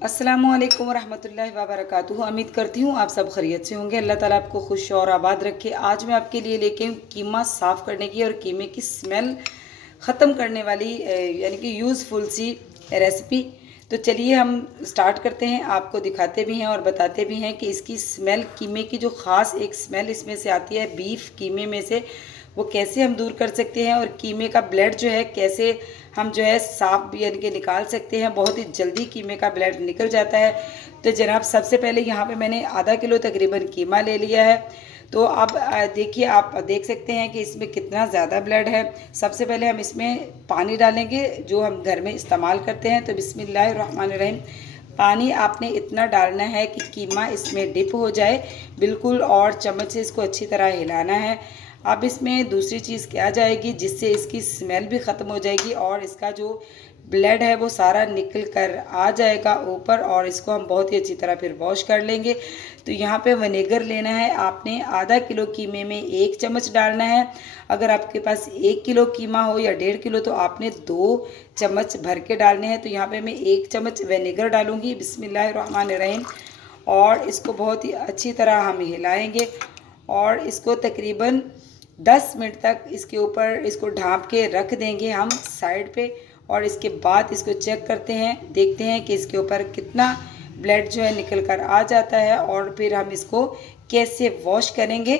अस्सलामुअलैकुम वरहमतुल्लाहि वबरकातुहू। उम्मीद करती हूँ आप सब खैरियत से होंगे। अल्लाह ताला आपको खुश और आबाद रखे। आज मैं आपके लिए लेके हूँ कीमा साफ़ करने की और कीमे की स्मेल ख़त्म करने वाली यानी कि यूज़फुल सी रेसिपी। तो चलिए हम स्टार्ट करते हैं। आपको दिखाते भी हैं और बताते भी हैं कि इसकी स्मेल, कीमे की जो ख़ास एक स्मेल इसमें से आती है बीफ कीमे में से, वो कैसे हम दूर कर सकते हैं और कीमे का ब्लड जो है कैसे हम जो है साफ यानी कि निकाल सकते हैं। बहुत ही जल्दी कीमे का ब्लड निकल जाता है। तो जनाब सबसे पहले यहाँ पे मैंने आधा किलो तकरीबन कीमा ले लिया है। तो अब देखिए, आप देख सकते हैं कि इसमें कितना ज़्यादा ब्लड है। सबसे पहले हम इसमें पानी डालेंगे जो हम घर में इस्तेमाल करते हैं। तो बिस्मिल्लाहिर्रहमानिर्रहीम, पानी आपने इतना डालना है कि कीमा इसमें डिप हो जाए बिल्कुल, और चम्मच से इसको अच्छी तरह हिलाना है। अब इसमें दूसरी चीज़ क्या जाएगी जिससे इसकी स्मेल भी ख़त्म हो जाएगी और इसका जो ब्लड है वो सारा निकल कर आ जाएगा ऊपर, और इसको हम बहुत ही अच्छी तरह फिर वॉश कर लेंगे। तो यहाँ पे विनेगर लेना है आपने। आधा किलो कीमे में 1 चम्मच डालना है। अगर आपके पास 1 किलो कीमा हो या 1.5 किलो तो आपने 2 चम्मच भर के डालने हैं। तो यहाँ पे मैं 1 चम्मच विनेगर डालूँगी। बिस्मिल्लाहिर्रहमानिर्रहीम। और इसको बहुत ही अच्छी तरह हम हिलाएँगे और इसको तकरीबन 10 मिनट तक इसके ऊपर इसको ढाँप के रख देंगे हम साइड पे। और इसके बाद इसको चेक करते हैं, देखते हैं कि इसके ऊपर कितना ब्लड जो है निकल कर आ जाता है और फिर हम इसको कैसे वॉश करेंगे।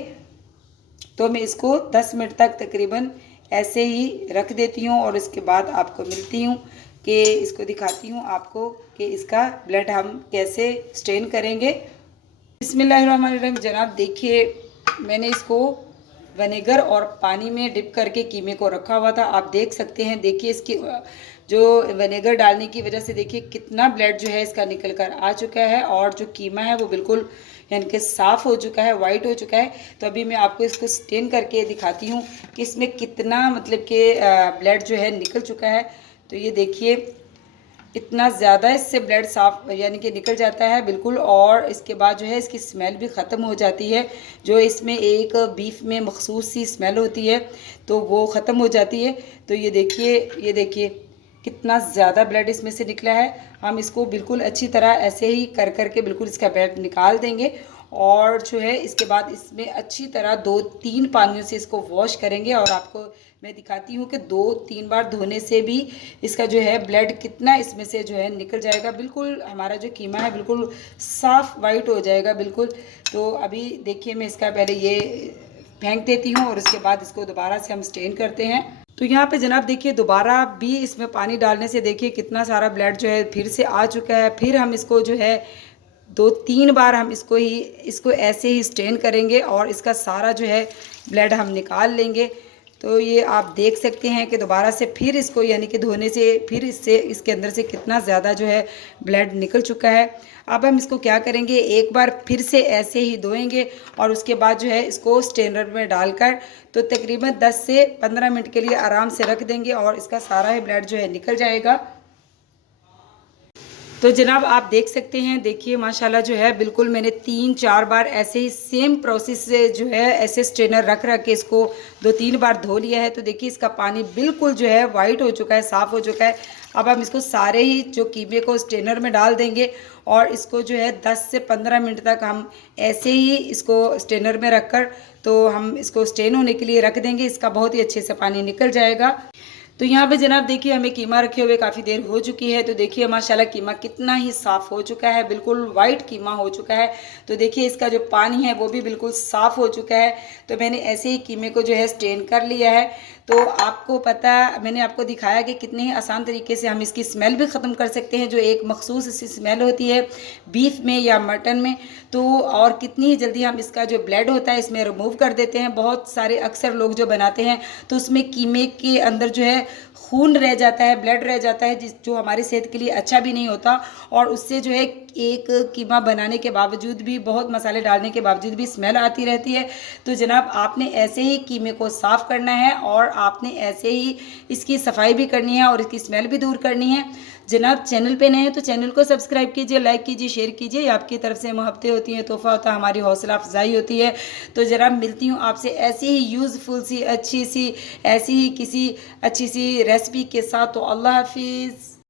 तो मैं इसको 10 मिनट तक तकरीबन ऐसे ही रख देती हूँ और इसके बाद आपको मिलती हूँ कि इसको दिखाती हूँ आपको कि इसका ब्लड हम कैसे स्टेन करेंगे। बिस्मिल्लाहिर्रहमानिर्रहीम। जनाब देखिए, मैंने इसको विनेगर और पानी में डिप करके कीमे को रखा हुआ था। आप देख सकते हैं, देखिए इसकी जो विनेगर डालने की वजह से देखिए कितना ब्लड जो है इसका निकल कर आ चुका है और जो कीमा है वो बिल्कुल यानी कि साफ़ हो चुका है, वाइट हो चुका है। तो अभी मैं आपको इसको स्टेन करके दिखाती हूँ कि इसमें कितना मतलब कि ब्लड जो है निकल चुका है। तो ये देखिए इतना ज़्यादा इससे ब्लड साफ यानी कि निकल जाता है बिल्कुल, और इसके बाद जो है इसकी स्मेल भी ख़त्म हो जाती है। जो इसमें एक बीफ में मखसूस सी स्मेल होती है तो वो ख़त्म हो जाती है। तो ये देखिए कितना ज़्यादा ब्लड इसमें से निकला है। हम इसको बिल्कुल अच्छी तरह ऐसे ही कर कर के बिल्कुल इसका ब्लड निकाल देंगे और जो है इसके बाद इसमें अच्छी तरह 2-3 पानियों से इसको वॉश करेंगे। और आपको मैं दिखाती हूँ कि 2-3 बार धोने से भी इसका जो है ब्लड कितना इसमें से जो है निकल जाएगा। बिल्कुल हमारा जो कीमा है बिल्कुल साफ़ वाइट हो जाएगा बिल्कुल। तो अभी देखिए मैं इसका पहले ये फेंक देती हूँ और उसके बाद इसको दोबारा से हम स्टेन करते हैं। तो यहाँ पे जनाब देखिए दोबारा भी इसमें पानी डालने से देखिए कितना सारा ब्लड जो है फिर से आ चुका है। फिर हम इसको जो है 2-3 बार हम इसको ऐसे ही स्टेन करेंगे और इसका सारा जो है ब्लड हम निकाल लेंगे। तो ये आप देख सकते हैं कि दोबारा से फिर इसको यानी कि धोने से फिर इसके अंदर से कितना ज़्यादा जो है ब्लड निकल चुका है। अब हम इसको क्या करेंगे, एक बार फिर से ऐसे ही धोएंगे और उसके बाद जो है इसको स्ट्रेनर में डालकर तो तकरीबन 10 से 15 मिनट के लिए आराम से रख देंगे और इसका सारा ही ब्लड जो है निकल जाएगा। तो जनाब आप देख सकते हैं, देखिए माशाल्लाह जो है बिल्कुल मैंने 3-4 बार ऐसे ही सेम प्रोसेस से जो है ऐसे स्ट्रेनर रख के इसको 2-3 बार धो लिया है। तो देखिए इसका पानी बिल्कुल जो है वाइट हो चुका है, साफ़ हो चुका है। अब हम इसको सारे ही जो कीमे को स्ट्रेनर में डाल देंगे और इसको जो है 10 से 15 मिनट तक हम ऐसे ही इसको स्ट्रेनर में रखकर तो हम इसको स्टेन होने के लिए रख देंगे। इसका बहुत ही अच्छे से पानी निकल जाएगा। तो यहाँ पे जनाब देखिए हमें कीमा रखे हुए काफ़ी देर हो चुकी है। तो देखिए माशाल्लाह कीमा कितना ही साफ़ हो चुका है, बिल्कुल वाइट कीमा हो चुका है। तो देखिए इसका जो पानी है वो भी बिल्कुल साफ़ हो चुका है। तो मैंने ऐसे ही कीमे को जो है स्टेन कर लिया है। तो आपको पता, मैंने आपको दिखाया कि कितने ही आसान तरीके से हम इसकी स्मेल भी ख़त्म कर सकते हैं, जो एक मखसूस सी स्मेल होती है बीफ में या मटन में। तो और कितनी ही जल्दी हम इसका जो ब्लड होता है इसमें रिमूव कर देते हैं। बहुत सारे अक्सर लोग जो बनाते हैं तो उसमें कीमे के अंदर जो है खून रह जाता है, ब्लड रह जाता है, जो हमारी सेहत के लिए अच्छा भी नहीं होता। और उससे जो है एक कीमा बनाने के बावजूद भी, बहुत मसाले डालने के बावजूद भी स्मेल आती रहती है। तो जनाब आपने ऐसे ही कीमे को साफ़ करना है और आपने ऐसे ही इसकी सफाई भी करनी है और इसकी स्मेल भी दूर करनी है। जनाब चैनल पे नए हैं तो चैनल को सब्सक्राइब कीजिए, लाइक कीजिए, शेयर कीजिए। आपकी तरफ से मोहब्बतें होती हैं, तोहफ़ा होता है, हमारी हौसला अफजाई होती है। तो जनाब मिलती हूँ आपसे ऐसी ही यूज़फुल सी, अच्छी सी, ऐसी ही किसी अच्छी सी रेसिपी के साथ। तो अल्लाह हाफिज़।